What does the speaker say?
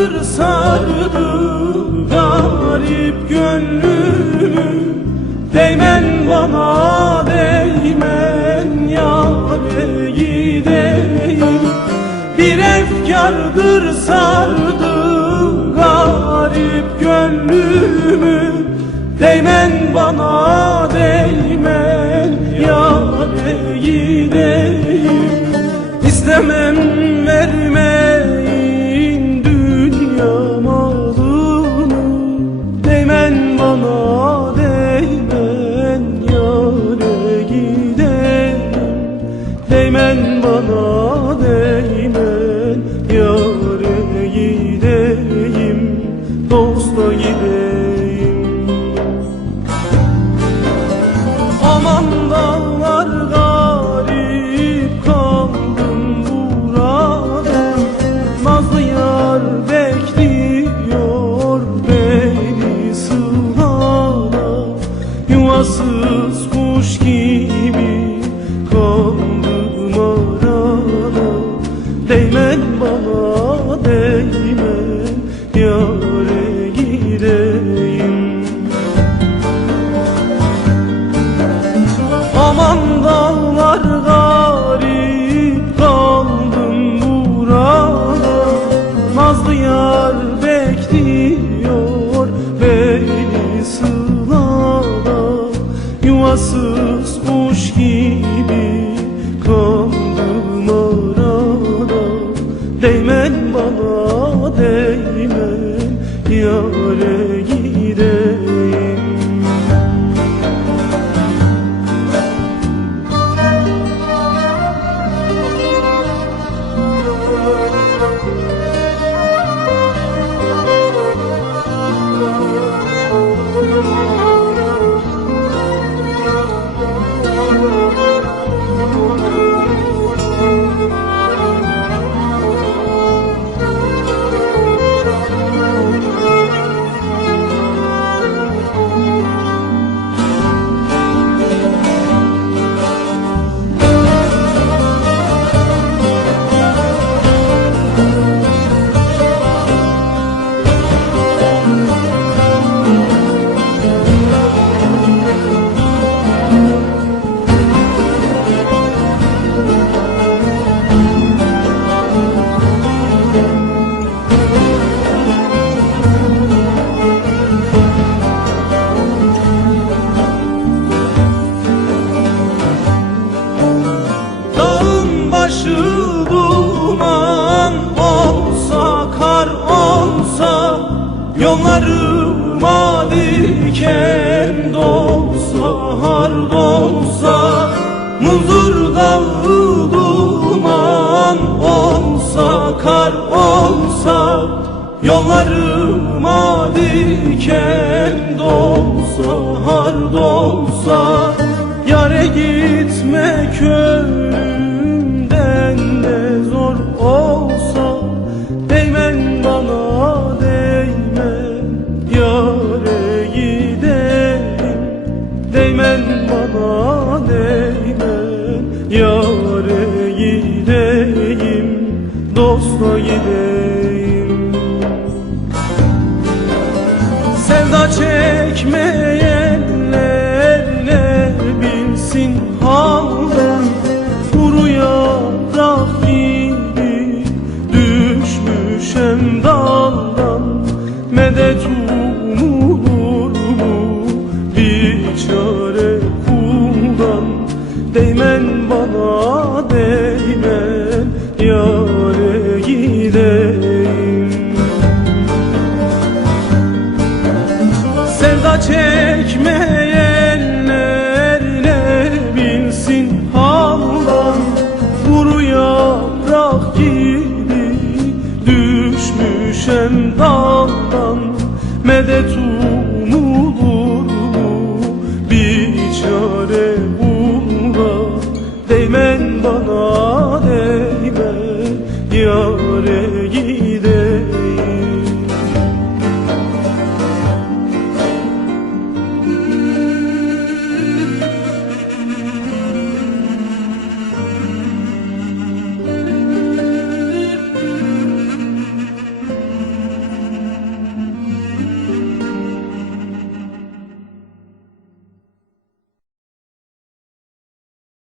Rüzgardır sardı garip gönlümü. Değmen bana değmen yâre gideyim. Bir efkardır sardı garip gönlümü. Değmen bana değmen yâre gideyim. İstemem vermeyin değmen Yollarıma diken dolsa har dolsa Muzur dağı duman olsa kar olsa Yollarıma diken dolsa har dolsa Yare gitmek ölümden de zor olsa halden Kuru yaprak gibi düşmüşem daldan Medet umulur mu? Bir çare kuldan Değmen bana değmen yare gideyim. Sevda çek Jesus.